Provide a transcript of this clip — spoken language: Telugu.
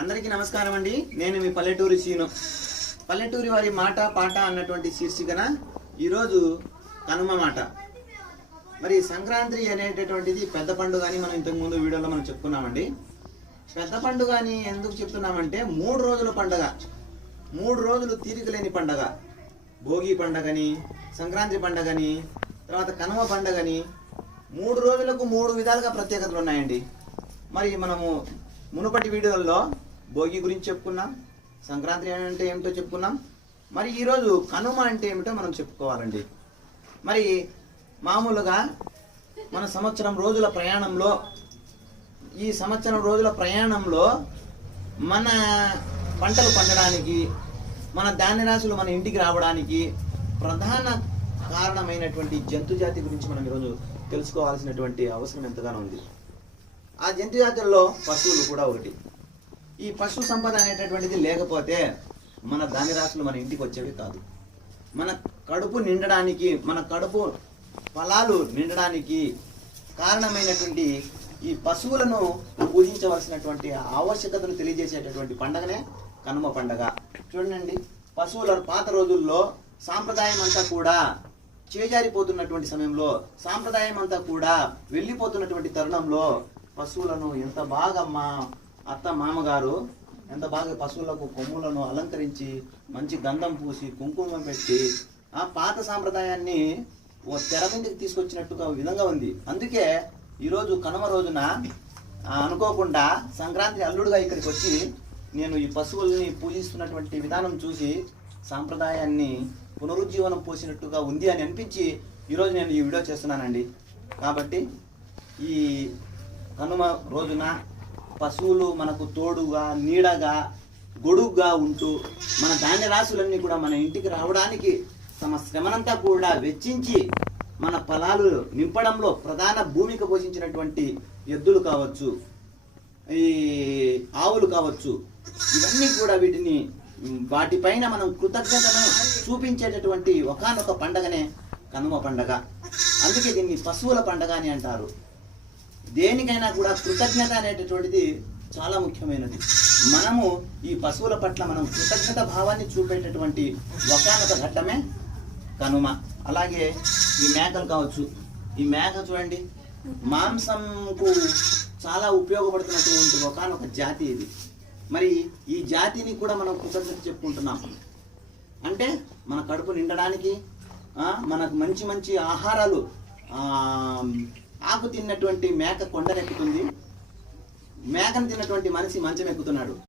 అందరికీ నమస్కారం అండి. నేను మీ పల్లెటూరి సీను. పల్లెటూరి వారి మాట పాట అన్నటువంటి శీర్షికన ఈరోజు కనుమ మాట. మరి సంక్రాంతి అనేటటువంటిది పెద్ద పండుగ అని మనం ఇంతకుముందు వీడియోలో మనం చెప్పుకున్నామండి. పెద్ద పండుగ అని ఎందుకు చెప్తున్నామంటే 3 రోజుల పండుగ, 3 రోజులు తీరిక లేని పండుగ. భోగి పండుగని, సంక్రాంతి పండుగని, తర్వాత కనుమ పండుగని 3 రోజులకు 3 విధాలుగా ప్రత్యేకతలు ఉన్నాయండి. మరి మనము మునుపటి వీడియోల్లో భోగి గురించి చెప్పుకున్నాం, సంక్రాంతి అంటే ఏమిటో చెప్పుకున్నాం. మరి ఈరోజు కనుమ అంటే ఏమిటో మనం చెప్పుకోవాలండి. మరి మామూలుగా మన సంవత్సరం రోజుల ప్రయాణంలో, ఈ సంవత్సరం రోజుల ప్రయాణంలో మన పంటలు పండడానికి, మన ధాన్యరాశులు మన ఇంటికి రావడానికి ప్రధాన కారణమైనటువంటి జంతు జాతి గురించి మనం ఈరోజు తెలుసుకోవాల్సినటువంటి అవసరం ఎంతగానో ఉంది. ఆ జంతు జాతుల్లో పశువులు కూడా ఒకటి. ఈ పశు సంపద అనేటటువంటిది లేకపోతే మన ధాన్యరాశులు మన ఇంటికి వచ్చేవి కాదు. మన కడుపు నిండడానికి, మన కడుపు ఫలాలు నిండడానికి కారణమైనటువంటి ఈ పశువులను పూజించవలసినటువంటి ఆవశ్యకతను తెలియజేసేటటువంటి పండగనే కనుమ పండగ. చూడండి, పశువుల పాత రోజుల్లో సాంప్రదాయం అంతా కూడా చేజారిపోతున్నటువంటి సమయంలో, సాంప్రదాయం అంతా కూడా వెళ్ళిపోతున్నటువంటి తరుణంలో పశువులను ఎంత బాగా మా అత్త మామగారు ఎంత బాగా పశువులకు కొమ్ములను అలంకరించి మంచి గంధం పూసి కుంకుమ పెట్టి ఆ పాత సాంప్రదాయాన్ని ఓ తెర మీదకి తీసుకొచ్చినట్టుగా విధంగా ఉంది. అందుకే ఈరోజు కనుమ రోజున అనుకోకుండా సంక్రాంతి అల్లుడుగా ఇక్కడికి వచ్చి నేను ఈ పశువుల్ని పూజిస్తున్నటువంటి విధానం చూసి సాంప్రదాయాన్ని పునరుజ్జీవనం పోసినట్టుగా ఉంది అని అనిపించి ఈరోజు నేను ఈ వీడియో చేస్తున్నానండి. కాబట్టి ఈ కనుమ రోజున పశువులు మనకు తోడుగా, నీడగా, గొడుగుగా ఉంటూ మన ధాన్య రాశులన్నీ కూడా మన ఇంటికి రావడానికి తమ శ్రమనంతా కూడా వెచ్చించి మన పొలాలు నింపడంలో ప్రధాన భూమిక పోషించినటువంటి ఎద్దులు కావచ్చు, ఈ ఆవులు కావచ్చు, ఇవన్నీ కూడా వాటిపైన మనం కృతజ్ఞతను చూపించేటటువంటి ఒకానొక పండగనే కనుమ పండగ. అందుకే దీన్ని పశువుల పండగ అని అంటారు. దేనికైనా కూడా కృతజ్ఞత అనేటటువంటిది చాలా ముఖ్యమైనది. మనము ఈ పశువుల పట్ల మనం కృతజ్ఞత భావాన్ని చూపేటటువంటి ఒకానొక ఘట్టమే కనుమ. అలాగే ఈ మేకలు కావచ్చు, ఈ మేక చూడండి, మాంసంకు చాలా ఉపయోగపడుతున్నటువంటి ఒకానొక జాతి ఇది. మరి ఈ జాతిని కూడా మనం కృతజ్ఞత చెప్పుకుంటున్నాం. అంటే మన కడుపు నిండడానికి, మనకు మంచి మంచి ఆహారాలు, ఆకు తిన్నటువంటి మేక కొండనెక్కుతుంది, మేకను తిన్నటువంటి మనిషి మంచం ఎక్కుతున్నాడు.